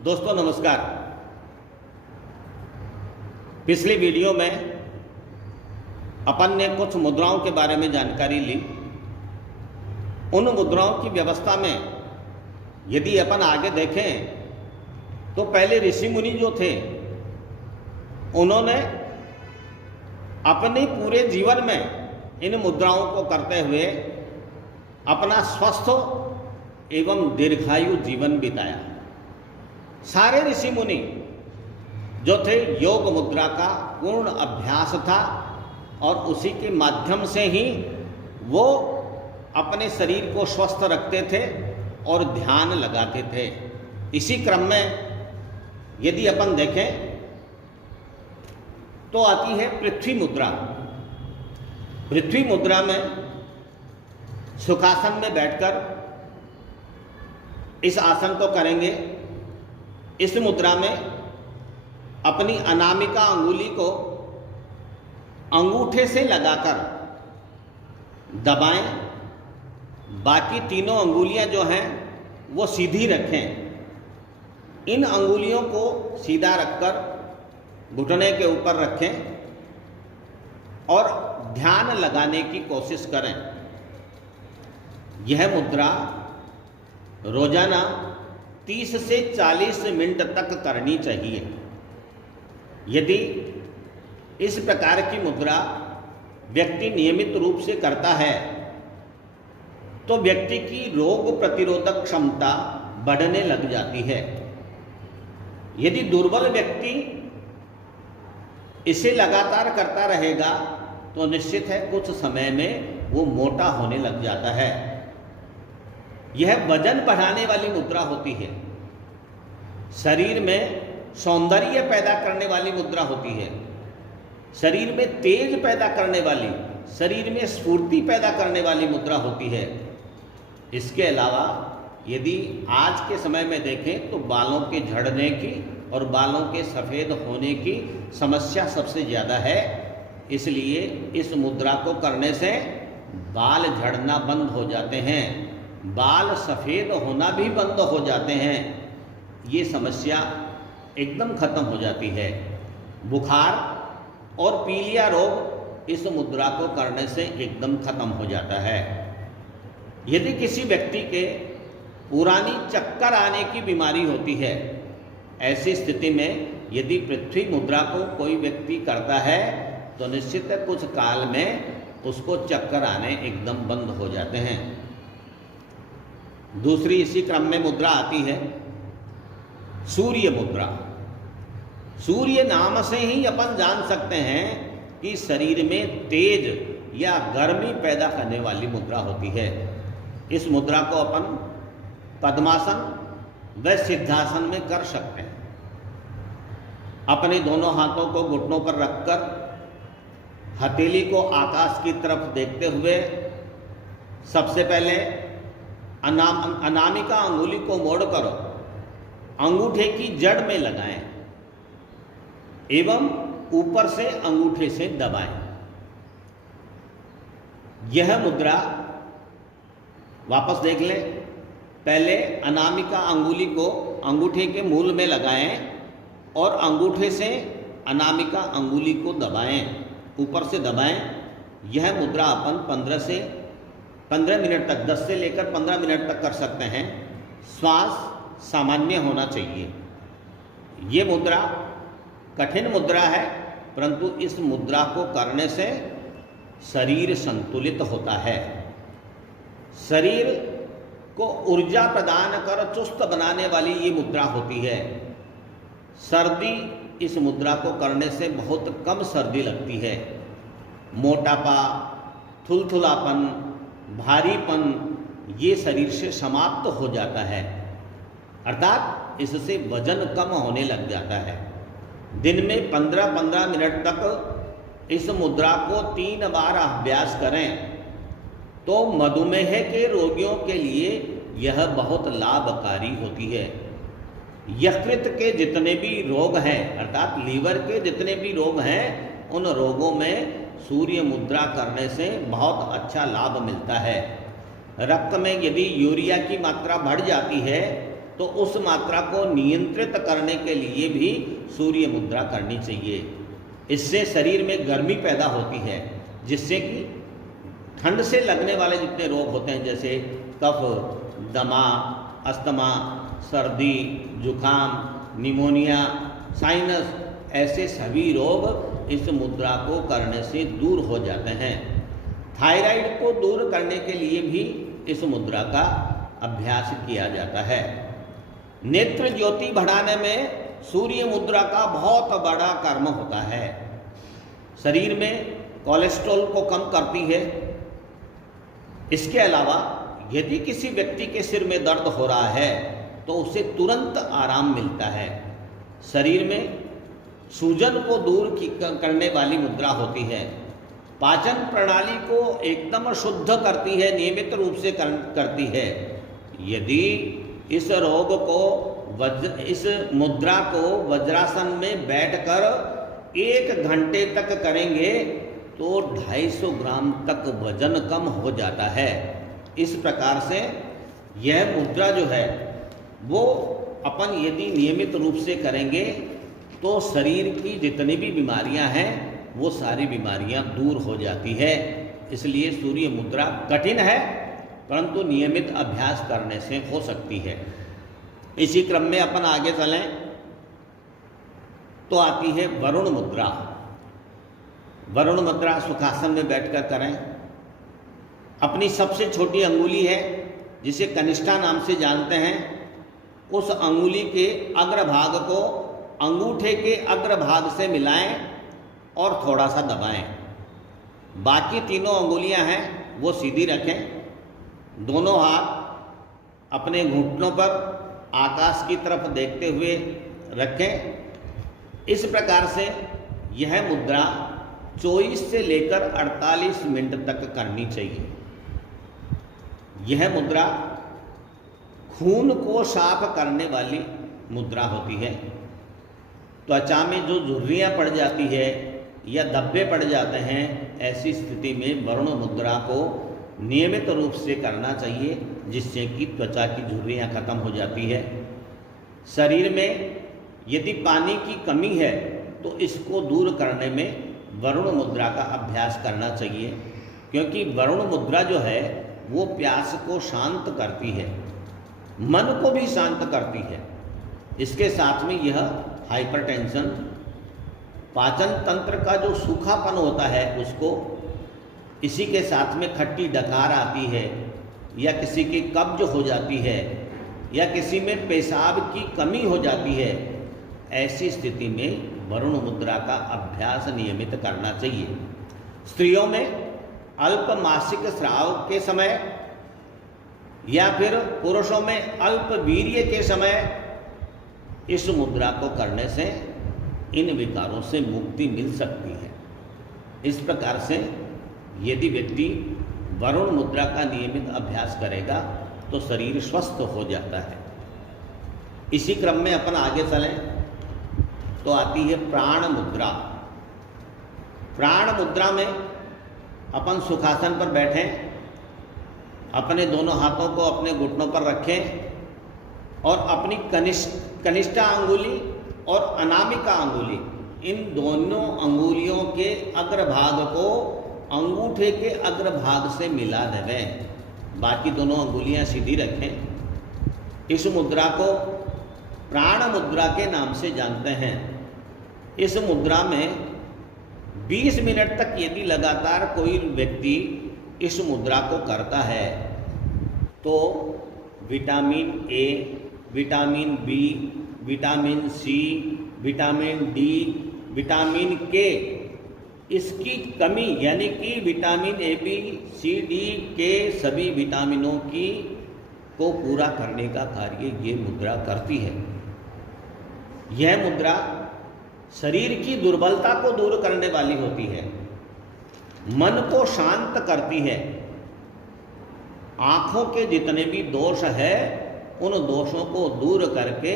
दोस्तों नमस्कार। पिछली वीडियो में अपन ने कुछ मुद्राओं के बारे में जानकारी ली। उन मुद्राओं की व्यवस्था में यदि अपन आगे देखें तो पहले ऋषि मुनि जो थे उन्होंने अपने पूरे जीवन में इन मुद्राओं को करते हुए अपना स्वस्थ एवं दीर्घायु जीवन बिताया। सारे ऋषि मुनि जो थे योग मुद्रा का पूर्ण अभ्यास था और उसी के माध्यम से ही वो अपने शरीर को स्वस्थ रखते थे और ध्यान लगाते थे। इसी क्रम में यदि अपन देखें तो आती है पृथ्वी मुद्रा। पृथ्वी मुद्रा में सुखासन में बैठकर इस आसन को करेंगे। इस मुद्रा में अपनी अनामिका अंगुली को अंगूठे से लगाकर दबाएं, बाकी तीनों अंगुलियां जो हैं वो सीधी रखें। इन अंगुलियों को सीधा रखकर घुटने के ऊपर रखें और ध्यान लगाने की कोशिश करें। यह मुद्रा रोजाना 30 से 40 मिनट तक करनी चाहिए। यदि इस प्रकार की मुद्रा व्यक्ति नियमित रूप से करता है तो व्यक्ति की रोग प्रतिरोधक क्षमता बढ़ने लग जाती है। यदि दुर्बल व्यक्ति इसे लगातार करता रहेगा तो निश्चित है कुछ समय में वो मोटा होने लग जाता है। यह वजन बढ़ाने वाली मुद्रा होती है, शरीर में सौंदर्य पैदा करने वाली मुद्रा होती है, शरीर में तेज पैदा करने वाली, शरीर में स्फूर्ति पैदा करने वाली मुद्रा होती है। इसके अलावा यदि आज के समय में देखें तो बालों के झड़ने की और बालों के सफ़ेद होने की समस्या सबसे ज़्यादा है। इसलिए इस मुद्रा को करने से बाल झड़ना बंद हो जाते हैं, बाल सफ़ेद होना भी बंद हो जाते हैं। ये समस्या एकदम खत्म हो जाती है। बुखार और पीलिया रोग इस मुद्रा को करने से एकदम खत्म हो जाता है। यदि किसी व्यक्ति के पुरानी चक्कर आने की बीमारी होती है, ऐसी स्थिति में यदि पृथ्वी मुद्रा को कोई व्यक्ति करता है तो निश्चित कुछ काल में उसको चक्कर आने एकदम बंद हो जाते हैं। दूसरी इसी क्रम में मुद्रा आती है सूर्य मुद्रा। सूर्य नाम से ही अपन जान सकते हैं कि शरीर में तेज या गर्मी पैदा करने वाली मुद्रा होती है। इस मुद्रा को अपन पद्मासन व सिद्धासन में कर सकते हैं। अपने दोनों हाथों को घुटनों पर रखकर हथेली को आकाश की तरफ देखते हुए सबसे पहले अनामिका अंगुली को मोड़कर अंगूठे की जड़ में लगाएं एवं ऊपर से अंगूठे से दबाएं। यह मुद्रा वापस देख लें। पहले अनामिका अंगुली को अंगूठे के मूल में लगाएं और अंगूठे से अनामिका अंगुली को दबाएं, ऊपर से दबाएं। यह मुद्रा अपन 15 मिनट तक, 10 से लेकर 15 मिनट तक कर सकते हैं। श्वास सामान्य होना चाहिए। ये मुद्रा कठिन मुद्रा है, परंतु इस मुद्रा को करने से शरीर संतुलित होता है। शरीर को ऊर्जा प्रदान कर चुस्त बनाने वाली ये मुद्रा होती है। सर्दी इस मुद्रा को करने से बहुत कम सर्दी लगती है। मोटापा, थुलथुलापन, भारीपन ये शरीर से समाप्त हो जाता है, अर्थात इससे वजन कम होने लग जाता है। दिन में 15-15 मिनट तक इस मुद्रा को 3 बार अभ्यास करें तो मधुमेह के रोगियों के लिए यह बहुत लाभकारी होती है। यकृत के जितने भी रोग हैं, अर्थात लीवर के जितने भी रोग हैं, उन रोगों में सूर्य मुद्रा करने से बहुत अच्छा लाभ मिलता है। रक्त में यदि यूरिया की मात्रा बढ़ जाती है तो उस मात्रा को नियंत्रित करने के लिए भी सूर्य मुद्रा करनी चाहिए। इससे शरीर में गर्मी पैदा होती है, जिससे कि ठंड से लगने वाले जितने रोग होते हैं, जैसे कफ, दमा, अस्थमा, सर्दी, जुखाम, निमोनिया, साइनस, ऐसे सभी रोग इस मुद्रा को करने से दूर हो जाते हैं। थायराइड को दूर करने के लिए भी इस मुद्रा का अभ्यास किया जाता है। नेत्र ज्योति बढ़ाने में सूर्य मुद्रा का बहुत बड़ा कर्म होता है। शरीर में कोलेस्ट्रॉल को कम करती है। इसके अलावा यदि किसी व्यक्ति के सिर में दर्द हो रहा है तो उसे तुरंत आराम मिलता है। शरीर में सूजन को दूर करने वाली मुद्रा होती है। पाचन प्रणाली को एकदम शुद्ध करती है, नियमित रूप से करती है। यदि इस रोग को इस मुद्रा को वज्रासन में बैठकर 1 घंटे तक करेंगे तो 250 ग्राम तक वजन कम हो जाता है। इस प्रकार से यह मुद्रा जो है वो अपन यदि नियमित रूप से करेंगे तो शरीर की जितनी भी बीमारियां हैं वो सारी बीमारियां दूर हो जाती है। इसलिए सूर्य मुद्रा कठिन है, परंतु नियमित अभ्यास करने से हो सकती है। इसी क्रम में अपन आगे चलें तो आती है वरुण मुद्रा। वरुण मुद्रा सुखासन में बैठकर करें। अपनी सबसे छोटी अंगुली है, जिसे कनिष्ठा नाम से जानते हैं, उस अंगुली के अग्रभाग को अंगूठे के अग्रभाग से मिलाएं और थोड़ा सा दबाएं। बाकी तीनों अंगुलियां हैं वो सीधी रखें। दोनों हाथ अपने घुटनों पर आकाश की तरफ देखते हुए रखें। इस प्रकार से यह मुद्रा 24 से लेकर 48 मिनट तक करनी चाहिए। यह मुद्रा खून को साफ करने वाली मुद्रा होती है। त्वचा में जो झुर्रियाँ पड़ जाती है या धब्बे पड़ जाते हैं, ऐसी स्थिति में वरुण मुद्रा को नियमित रूप से करना चाहिए, जिससे कि त्वचा की झुर्रियाँ खत्म हो जाती है। शरीर में यदि पानी की कमी है तो इसको दूर करने में वरुण मुद्रा का अभ्यास करना चाहिए, क्योंकि वरुण मुद्रा जो है वो प्यास को शांत करती है, मन को भी शांत करती है। इसके साथ में यह हाइपरटेंशन, पाचन तंत्र का जो सूखापन होता है उसको, इसी के साथ में खट्टी डकार आती है या किसी की कब्ज हो जाती है या किसी में पेशाब की कमी हो जाती है, ऐसी स्थिति में वरुण मुद्रा का अभ्यास नियमित करना चाहिए। स्त्रियों में अल्प मासिक स्राव के समय या फिर पुरुषों में अल्प वीर्य के समय इस मुद्रा को करने से इन विकारों से मुक्ति मिल सकती है। इस प्रकार से यदि व्यक्ति वरुण मुद्रा का नियमित अभ्यास करेगा तो शरीर स्वस्थ हो जाता है। इसी क्रम में अपन आगे चलें तो आती है प्राण मुद्रा। प्राण मुद्रा में अपन सुखासन पर बैठें, अपने दोनों हाथों को अपने घुटनों पर रखें और अपनी कनिष्ठा अंगुली और अनामिका अंगुली, इन दोनों अंगुलियों के अग्रभाग को अंगूठे के अग्रभाग से मिला देवें। बाकी दोनों अंगुलियां सीधी रखें। इस मुद्रा को प्राण मुद्रा के नाम से जानते हैं। इस मुद्रा में 20 मिनट तक यदि लगातार कोई व्यक्ति इस मुद्रा को करता है तो vitamin A, vitamin B, vitamin C, vitamin D, vitamin K, इसकी कमी यानी कि vitamin A, B, C, D के सभी विटामिनों की को पूरा करने का कार्य ये मुद्रा करती है। यह मुद्रा शरीर की दुर्बलता को दूर करने वाली होती है, मन को शांत करती है। आँखों के जितने भी दोष है उन दोषों को दूर करके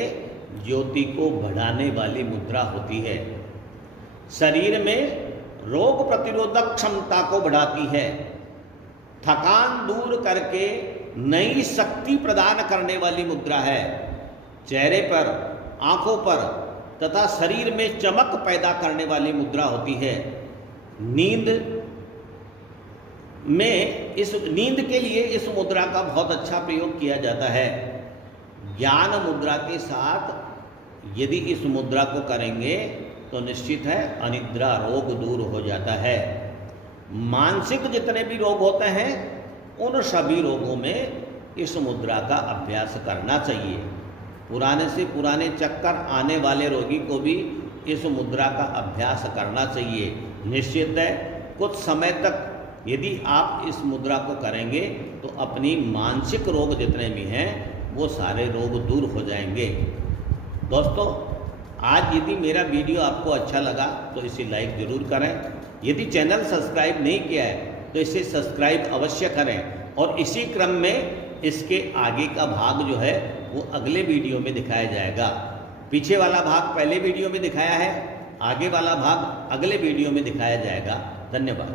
ज्योति को बढ़ाने वाली मुद्रा होती है। शरीर में रोग प्रतिरोधक क्षमता को बढ़ाती है, थकान दूर करके नई शक्ति प्रदान करने वाली मुद्रा है। चेहरे पर, आंखों पर तथा शरीर में चमक पैदा करने वाली मुद्रा होती है। नींद के लिए इस मुद्रा का बहुत अच्छा प्रयोग किया जाता है। ज्ञान मुद्रा के साथ यदि इस मुद्रा को करेंगे तो निश्चित है अनिद्रा रोग दूर हो जाता है। मानसिक जितने भी रोग होते हैं उन सभी रोगों में इस मुद्रा का अभ्यास करना चाहिए। पुराने से पुराने चक्कर आने वाले रोगी को भी इस मुद्रा का अभ्यास करना चाहिए। निश्चित है कुछ समय तक यदि आप इस मुद्रा को करेंगे तो अपनी मानसिक रोग जितने भी हैं वो सारे रोग दूर हो जाएंगे। दोस्तों, आज यदि मेरा वीडियो आपको अच्छा लगा तो इसे लाइक ज़रूर करें। यदि चैनल सब्सक्राइब नहीं किया है तो इसे सब्सक्राइब अवश्य करें और इसी क्रम में इसके आगे का भाग जो है वो अगले वीडियो में दिखाया जाएगा। पीछे वाला भाग पहले वीडियो में दिखाया है, आगे वाला भाग अगले वीडियो में दिखाया जाएगा। धन्यवाद।